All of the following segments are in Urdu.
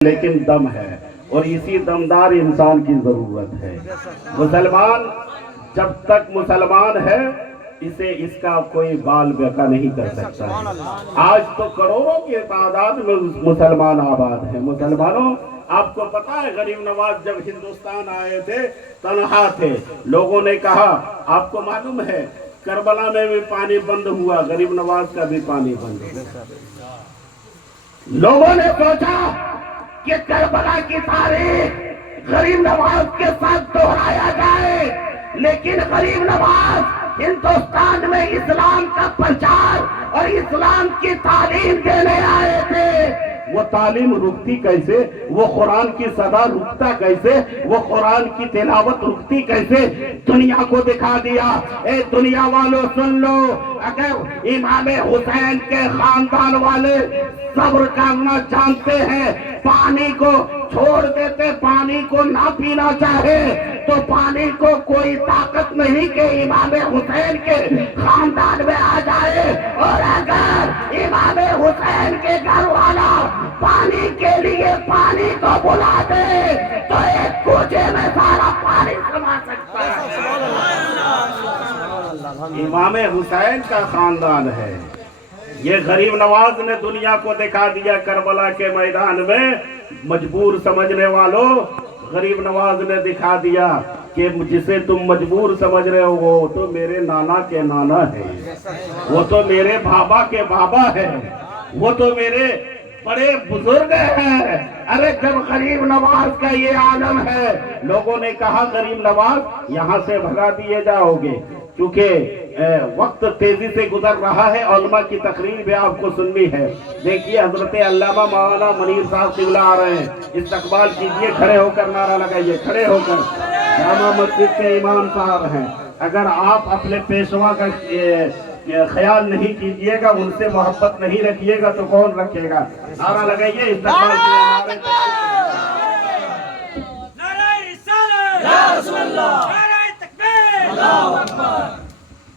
لیکن دم ہے اور اسی دمدار انسان کی ضرورت ہے۔ مسلمان جب تک مسلمان ہے اسے اس کا کوئی بال بکا نہیں کر سکتا ہے۔ آج تو کروڑوں کی تعداد میں مسلمان آباد ہیں۔ مسلمانوں، آپ کو پتا ہے غریب نواز جب ہندوستان آئے تھے تنہا تھے، لوگوں نے کہا، آپ کو معلوم ہے کربلا میں بھی پانی بند ہوا، غریب نواز کا بھی پانی بند ہوا۔ لوگوں نے سوچا کہ کربلا کی تاریخ غریب نواز کے ساتھ دہرایا جائے، لیکن غریب نواز ہندوستان میں اسلام کا پرچار اور اسلام کی تعلیم دینے آئے تھے۔ وہ تعلیم رکتی کیسے؟ وہ قرآن کی صدا رکتا کیسے؟ وہ قرآن کی تلاوت رکتی کیسے؟ دنیا کو دکھا دیا۔ اے دنیا والوں سن لو، اگر امام حسین کے خاندان والے صبر کرنا جانتے ہیں، پانی کو چھوڑ دیتے، پانی کو نہ پینا چاہے تو پانی کو کوئی طاقت نہیں کہ امام حسین کے خاندان میں آ جائے، اور اگر امام حسین کے گھر والا پانی کے لیے پانی کو بلا دے تو ایک کوچے میں سارا پانی سما سکتا ہے۔ امام حسین کا خاندان ہے۔ یہ غریب نواز نے دنیا کو دکھا دیا کربلا کے میدان میں۔ مجبور سمجھنے والوں، غریب نواز نے دکھا دیا کہ جسے تم مجبور سمجھ رہے ہو وہ تو میرے نانا کے نانا ہے، وہ تو میرے بابا کے بابا ہے، وہ تو میرے بڑے بزرگ ہیں۔ ارے جب غریب نواز کا یہ عالم ہے، لوگوں نے کہا غریب نواز یہاں سے بھگا دیے جاؤ گے، کیونکہ وقت تیزی سے گزر رہا ہے، علماء کی تقریر بھی آپ کو سننی ہے۔ دیکھیے حضرت علامہ مولانا منیر صاحب قبلہ آ رہے ہیں، استقبال کیجئے، کھڑے ہو کر نعرہ لگائیے، کھڑے ہو کر۔ جامع مسجد کے امام صاحب ہیں، اگر آپ اپنے پیشوا کا خیال نہیں کیجئے گا، ان سے محبت نہیں رکھیے گا تو کون رکھے گا؟ نعرہ لگائیے، استقبال کیجئے۔ نعرہ رسالت یا رسول اللہ، نعرہ تکبیر اللہ اکبر۔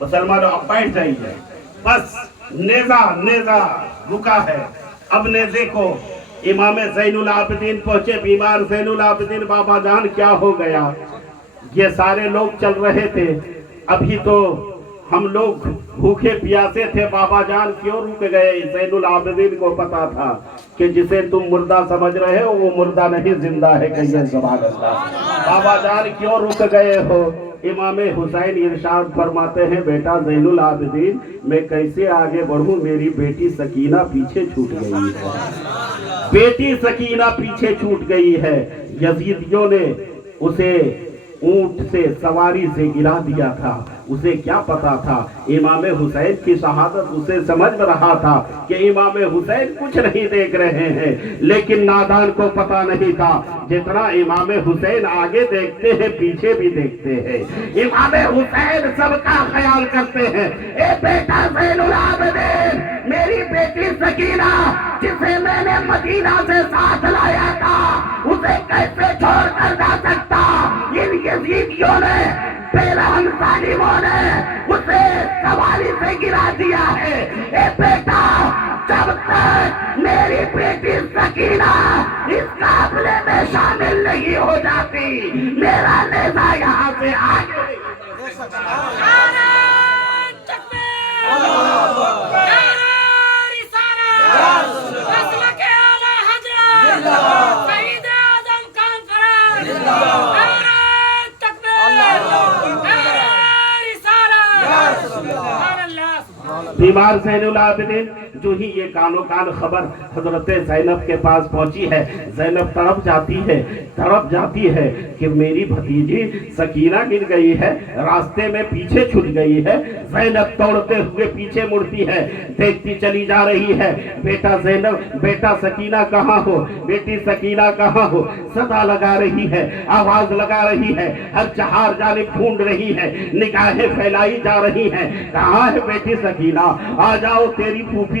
مسلمانوں اب بیٹھ جائیے، بس نیزہ رکا ہے۔ اب نیزے کو امام زین العابدین پہنچے، بیمار زین العابدین بابا جان کیا ہو گیا؟ یہ سارے لوگ چل رہے تھے، ابھی تو ہم لوگ بھوکے پیاسے تھے، بابا جان کیوں رک گئے؟ زین العابدین کو پتا تھا کہ جسے تم مردہ سمجھ رہے ہو وہ مردہ نہیں، زندہ ہے، کہیے سبحان اللہ۔ بابا جان کیوں رک گئے ہو؟ امام حسین ارشاد فرماتے ہیں، بیٹا زین العابدین میں کیسے آگے بڑھوں، میری بیٹی سکینہ پیچھے چھوٹ گئی ہے، بیٹی سکینہ پیچھے چھوٹ گئی ہے۔ یزیدیوں نے اسے اونٹ سے سواری سے گرا دیا تھا، اسے کیا پتا تھا؟ امام حسین کی شہادت اسے سمجھ میں رہا تھا کہ امام حسین کچھ نہیں دیکھ رہے ہیں، لیکن نادان کو پتا نہیں تھا جتنا امام حسین آگے دیکھتے ہیں پیچھے بھی دیکھتے ہیں۔ امام حسین سب کا خیال کرتے ہیں۔ اے بیٹا زین العابدین، میری بیٹی سکینہ جسے میں نے مدینہ سے ساتھ لایا تھا اسے کیسے چھوڑ کر جا سکتا؟ ان یزیدیوں نے، بے رحم ظالموں نے اسے سواری سے گرا دیا ہے۔ اے بیٹا، جب تک میری بیٹی سکینہ اس قافلے میں شامل نہیں ہو جاتی میرا نیزہ یہاں سے آگے نہیں بڑھ سکتا۔ نعرہ تکبیر اللہ اکبر، نعرہ رسالت، مسلک اعلی حضرت سید اعظم کانفرنس، نعرہ تکبیر، نعرہ رسالت، سبحان اللہ۔ بیمار زین العابدین جو ہی یہ کانوں کان خبر حضرت زینب کے پاس پہنچی ہے، زینب تڑپ جاتی ہے کہ میری بھتیجی سکینہ گر گئی ہے، راستے میں پیچھے چھوٹ گئی ہے۔ زینب دوڑتے ہوئے پیچھے مڑتی ہے، دیکھتی چلی جا رہی ہے، بیٹا زینب، بیٹا سکینہ کہاں ہو، بیٹی سکینہ کہاں ہو؟ صدا لگا رہی ہے، آواز لگا رہی ہے، ہر چہار جانب ڈھونڈ رہی ہے، نگاہیں پھیلائی جا رہی ہیں، کہاں ہے بیٹی سکینہ؟ آ جاؤ، تیری پھوپھی